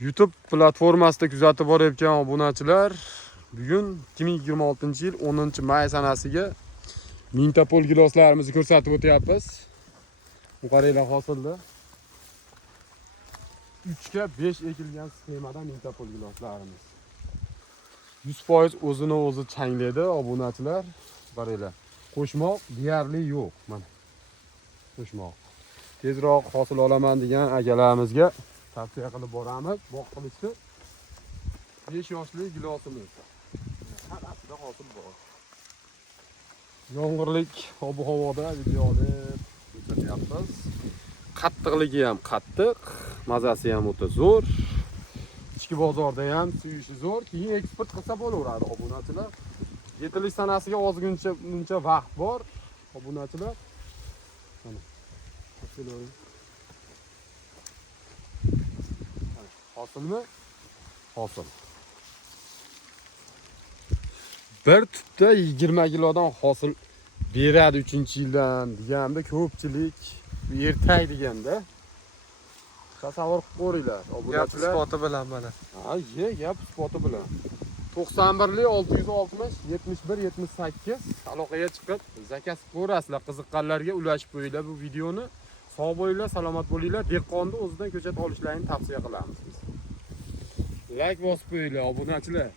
YouTube platformasida kuzatib borayotgan obunachilar, bugun 2026-yil 10-may sanasiga mingtapol giloslarimizni ko'rsatib o'tyapmiz. Qaranglar, hosilda 3 ga 5 ekilgan sxemadan mingtapol giloslarimiz. 100% o'zini o'zi changlaydi obunachilar. Qaranglar. Qo'shmoq deyarli yo'q. Mana. Qo'shmoq. Tezroq hosil olaman degan akalarimizga tavsiya qilib boramiz. Boqilishni 5 yoshli gilosimiz. Hammasida hosil bor. Yomg'irlik ob-havoda video olib ko'rsatyapmiz. Qattiqligi ham qattiq, mazasi ham o'ta zo'r. Ichki bozorda ham suyishi zo'r. Keyin eksport qilsa bo'laveradi obunachilar. Yetilish sanasiga ozguncha muncha vaqt bor obunachilar. Mana. Hosilmi? Hosil. Bir tutda 20 kilodan hosil beradi 3-yildan deganda ko'pchilik ertak deganda tasavvur qilib ko'ringlar obunachilar. Gap isboti bilan mana. Ha, gap isboti bilan. 91lik 660 71 78 aloqaga chiqib zakaz ko'rasizlar. Qiziqqanlarga ulashib qo'yinglar bu videoni. Sog' bo'linglar, salomat bo'linglar. Dehqonni o'zidan ko'chat olishlarini tavsiya qilamiz biz. Like bosib qo'yinglar obunachilar.